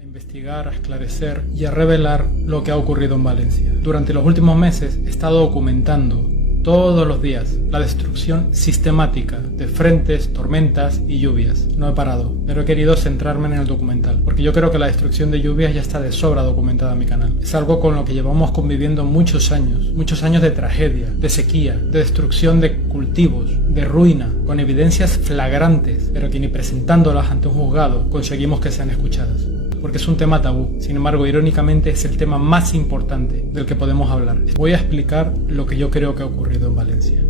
a investigar, a esclarecer y a revelar lo que ha ocurrido en Valencia. Durante los últimos meses he estado documentando todos los días la destrucción sistemática de frentes, tormentas y lluvias. No he parado, pero he querido centrarme en el documental, porque yo creo que la destrucción de lluvias ya está de sobra documentada en mi canal. Es algo con lo que llevamos conviviendo muchos años de tragedia, de sequía, de destrucción de cultivos, de ruina, con evidencias flagrantes, pero que ni presentándolas ante un juzgado conseguimos que sean escuchadas. Porque es un tema tabú. Sin embargo, irónicamente es el tema más importante del que podemos hablar. Voy a explicar lo que yo creo que ha ocurrido en Valencia.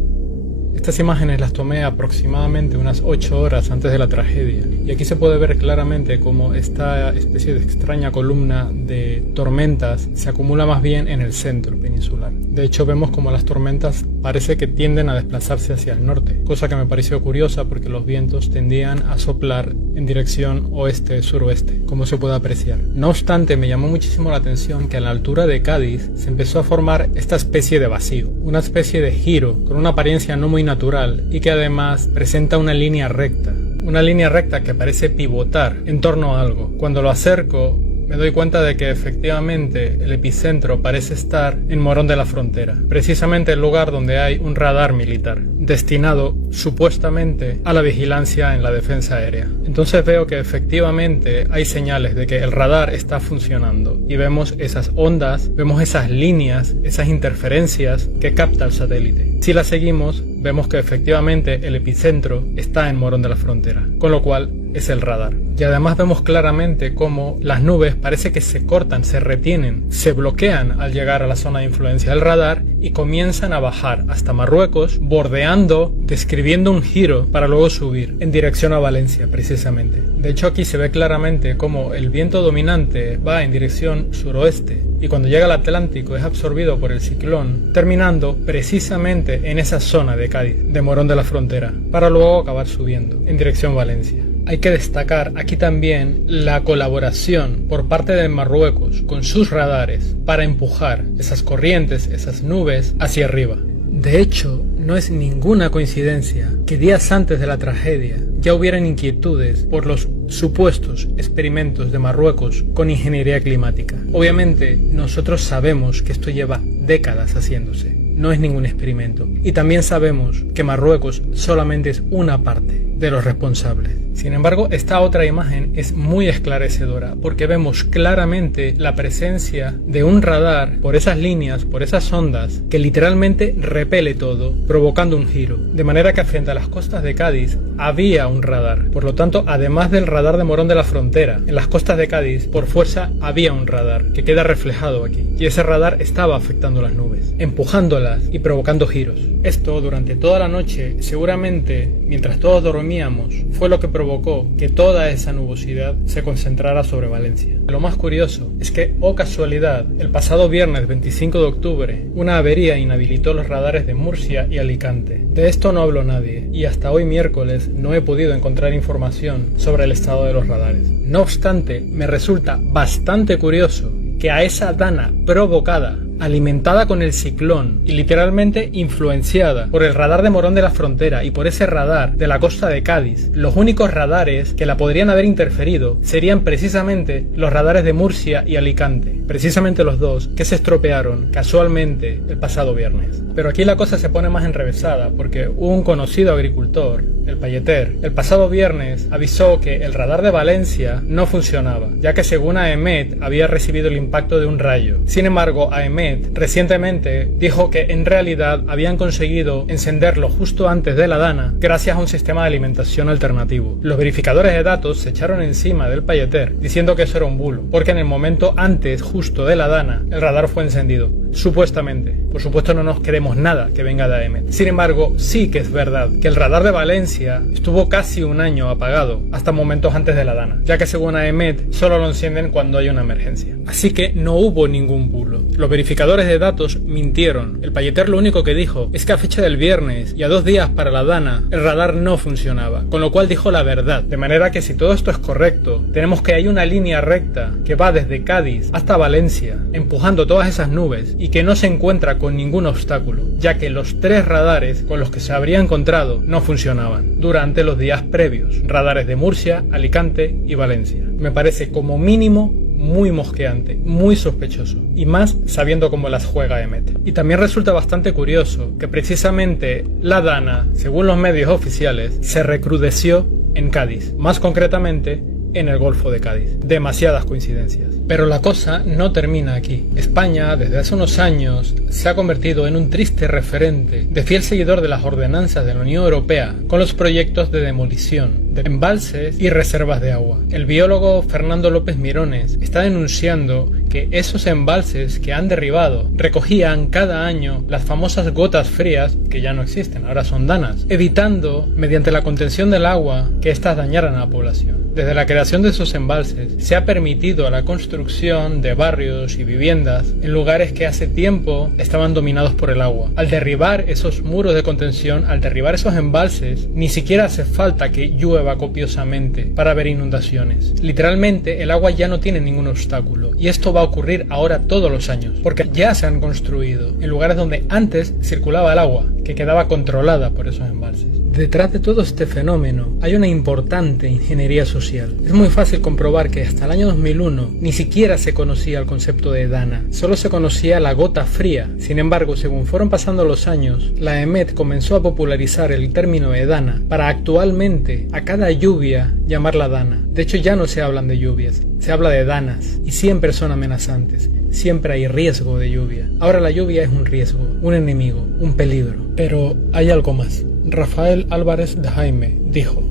Estas imágenes las tomé aproximadamente unas 8 horas antes de la tragedia, y aquí se puede ver claramente cómo esta especie de extraña columna de tormentas se acumula más bien en el centro peninsular. De hecho, vemos como las tormentas parece que tienden a desplazarse hacia el norte, cosa que me pareció curiosa porque los vientos tendían a soplar en dirección oeste-suroeste, como se puede apreciar. No obstante, me llamó muchísimo la atención que a la altura de Cádiz se empezó a formar esta especie de vacío, una especie de giro con una apariencia no muy natural y que además presenta una línea recta que parece pivotar en torno a algo. Cuando lo acerco me doy cuenta de que efectivamente el epicentro parece estar en Morón de la Frontera, precisamente el lugar donde hay un radar militar, destinado supuestamente a la vigilancia en la defensa aérea. Entonces veo que efectivamente hay señales de que el radar está funcionando y vemos esas ondas, vemos esas líneas, esas interferencias que capta el satélite. Si la seguimos, vemos que efectivamente el epicentro está en Morón de la Frontera, con lo cual es el radar. Y además vemos claramente cómo las nubes parece que se cortan, se retienen, se bloquean al llegar a la zona de influencia del radar y comienzan a bajar hasta Marruecos, bordeando, describiendo un giro para luego subir en dirección a Valencia precisamente. De hecho, aquí se ve claramente cómo el viento dominante va en dirección suroeste y cuando llega al Atlántico es absorbido por el ciclón, terminando precisamente en esa zona de Cádiz, de Morón de la Frontera, para luego acabar subiendo en dirección Valencia. Hay que destacar aquí también la colaboración por parte de Marruecos con sus radares para empujar esas corrientes, esas nubes hacia arriba. De hecho, no es ninguna coincidencia que días antes de la tragedia ya hubieran inquietudes por los supuestos experimentos de Marruecos con ingeniería climática. Obviamente, nosotros sabemos que esto lleva décadas haciéndose. No es ningún experimento. Y también sabemos que Marruecos solamente es una parte de los responsables. Sin embargo, esta otra imagen es muy esclarecedora porque vemos claramente la presencia de un radar por esas líneas, por esas ondas, que literalmente repele todo, provocando un giro. De manera que frente a las costas de Cádiz había un radar. Por lo tanto, además del radar de Morón de la Frontera, en las costas de Cádiz, por fuerza, había un radar que queda reflejado aquí. Y ese radar estaba afectando las nubes, empujándolas y provocando giros. Esto durante toda la noche, seguramente mientras todos dormíamos, fue lo que provocó que toda esa nubosidad se concentrara sobre Valencia. Lo más curioso es que, oh casualidad, el pasado viernes 25 de octubre, una avería inhabilitó los radares de Murcia y Alicante. De esto no habló nadie, y hasta hoy miércoles no he podido encontrar información sobre el estado de los radares. No obstante, me resulta bastante curioso que a esa dana provocada, alimentada con el ciclón y literalmente influenciada por el radar de Morón de la Frontera y por ese radar de la costa de Cádiz, los únicos radares que la podrían haber interferido serían precisamente los radares de Murcia y Alicante, precisamente los dos que se estropearon casualmente el pasado viernes. Pero aquí la cosa se pone más enrevesada porque un conocido agricultor, el Payeter, el pasado viernes avisó que el radar de Valencia no funcionaba, ya que según AEMET había recibido el impacto de un rayo. Sin embargo, AEMET recientemente dijo que en realidad habían conseguido encenderlo justo antes de la dana gracias a un sistema de alimentación alternativo. Los verificadores de datos se echaron encima del Payeter diciendo que eso era un bulo, porque en el momento antes justo de la dana el radar fue encendido, supuestamente. Por supuesto no nos creemos nada que venga de AEMET. Sin embargo, sí que es verdad que el radar de Valencia estuvo casi un año apagado hasta momentos antes de la dana, ya que según AEMET solo lo encienden cuando hay una emergencia. Así que no hubo ningún bulo. Los verificadores de datos mintieron. El Payeter lo único que dijo es que a fecha del viernes y a 2 días para la dana el radar no funcionaba, con lo cual dijo la verdad. De manera que si todo esto es correcto, tenemos que hay una línea recta que va desde Cádiz hasta Valencia, empujando todas esas nubes y que no se encuentra con ningún obstáculo, ya que los 3 radares con los que se habría encontrado no funcionaban durante los días previos, radares de Murcia, Alicante y Valencia. Me parece como mínimo muy mosqueante, muy sospechoso, y más sabiendo cómo las juega Emmet. Y también resulta bastante curioso que precisamente la Dana, según los medios oficiales, se recrudeció en Cádiz, más concretamente en el Golfo de Cádiz. Demasiadas coincidencias. Pero la cosa no termina aquí. España, desde hace unos años, se ha convertido en un triste referente de fiel seguidor de las ordenanzas de la Unión Europea con los proyectos de demolición de embalses y reservas de agua. El biólogo Fernando López Mirones está denunciando que esos embalses que han derribado recogían cada año las famosas gotas frías, que ya no existen, ahora son danas, evitando, mediante la contención del agua, que éstas dañaran a la población. Desde la creación de esos embalses se ha permitido la construcción de barrios y viviendas en lugares que hace tiempo estaban dominados por el agua. Al derribar esos muros de contención, al derribar esos embalses, ni siquiera hace falta que llueva copiosamente para ver inundaciones. Literalmente el agua ya no tiene ningún obstáculo, y esto va a ocurrir ahora todos los años, porque ya se han construido en lugares donde antes circulaba el agua, que quedaba controlada por esos embalses. Detrás de todo este fenómeno hay una importante ingeniería social. Es muy fácil comprobar que hasta el año 2001 ni siquiera se conocía el concepto de Dana, solo se conocía la gota fría. Sin embargo, según fueron pasando los años, la EMET comenzó a popularizar el término de Dana para actualmente a cada lluvia llamarla Dana. De hecho, ya no se hablan de lluvias, se habla de danas, y siempre son amenazantes. Siempre hay riesgo de lluvia. Ahora la lluvia es un riesgo, un enemigo, un peligro. Pero hay algo más. Rafael Álvarez de Jaime dijo: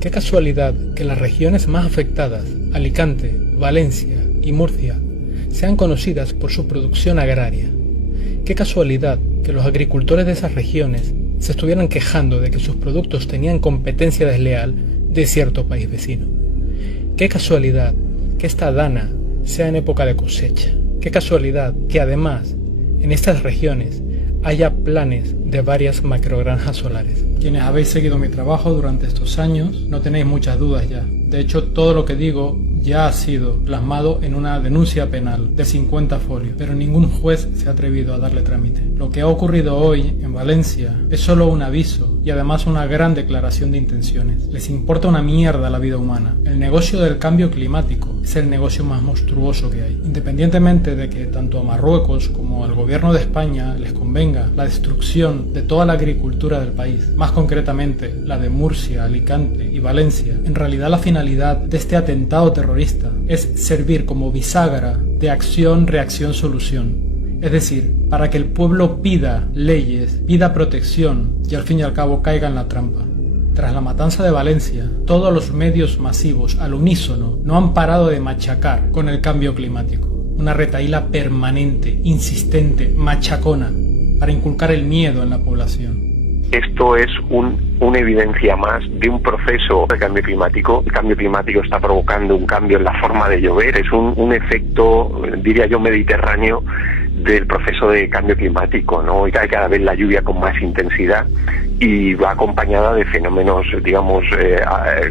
qué casualidad que las regiones más afectadas, Alicante, Valencia y Murcia, sean conocidas por su producción agraria. Qué casualidad que los agricultores de esas regiones se estuvieran quejando de que sus productos tenían competencia desleal de cierto país vecino. Qué casualidad que esta Dana sea en época de cosecha. Qué casualidad que además en estas regiones haya planes de varias macrogranjas solares. Quienes habéis seguido mi trabajo durante estos años no tenéis muchas dudas ya. De hecho, todo lo que digo ya ha sido plasmado en una denuncia penal de 50 folios, pero ningún juez se ha atrevido a darle trámite. Lo que ha ocurrido hoy en Valencia es solo un aviso y además una gran declaración de intenciones. Les importa una mierda la vida humana. El negocio del cambio climático es el negocio más monstruoso que hay. Independientemente de que tanto a Marruecos como al gobierno de España les convenga la destrucción de toda la agricultura del país, más concretamente la de Murcia, Alicante y Valencia, en realidad la finalidad de este atentado terrorista es servir como bisagra de acción, reacción, solución. Es decir, para que el pueblo pida leyes, pida protección y al fin y al cabo caiga en la trampa. Tras la matanza de Valencia, todos los medios masivos al unísono no han parado de machacar con el cambio climático. Una retahíla permanente, insistente, machacona, para inculcar el miedo en la población. Esto es una evidencia más de un proceso de cambio climático. El cambio climático está provocando un cambio en la forma de llover. Es un efecto, diría yo, mediterráneo del proceso de cambio climático, ¿no? Y cae cada vez la lluvia con más intensidad y va acompañada de fenómenos, digamos,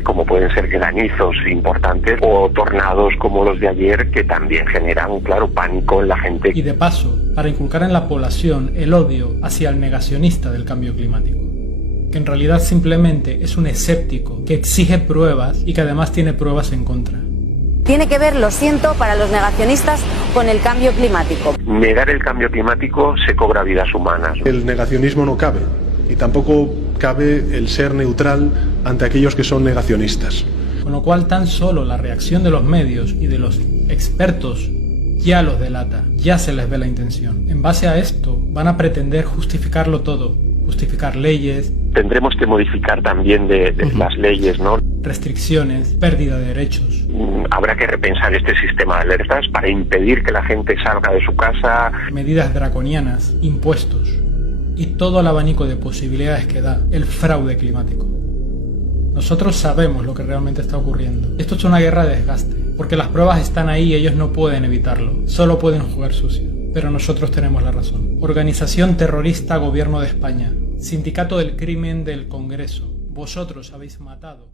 como pueden ser granizos importantes o tornados como los de ayer, que también generan, claro, pánico en la gente. Y de paso, para inculcar en la población el odio hacia el negacionista del cambio climático, que en realidad simplemente es un escéptico que exige pruebas y que además tiene pruebas en contra. Tiene que ver, lo siento, para los negacionistas con el cambio climático. Negar el cambio climático se cobra vidas humanas. El negacionismo no cabe, y tampoco cabe el ser neutral ante aquellos que son negacionistas. Con lo cual tan solo la reacción de los medios y de los expertos ya los delata, ya se les ve la intención. En base a esto van a pretender justificarlo todo, justificar leyes. Tendremos que modificar también de las leyes, ¿no? Restricciones, pérdida de derechos. Habrá que repensar este sistema de alertas para impedir que la gente salga de su casa. Medidas draconianas, impuestos y todo el abanico de posibilidades que da el fraude climático. Nosotros sabemos lo que realmente está ocurriendo. Esto es una guerra de desgaste, porque las pruebas están ahí y ellos no pueden evitarlo, solo pueden jugar sucio. Pero nosotros tenemos la razón. Organización terrorista Gobierno de España. Sindicato del Crimen del Congreso. Vosotros habéis matado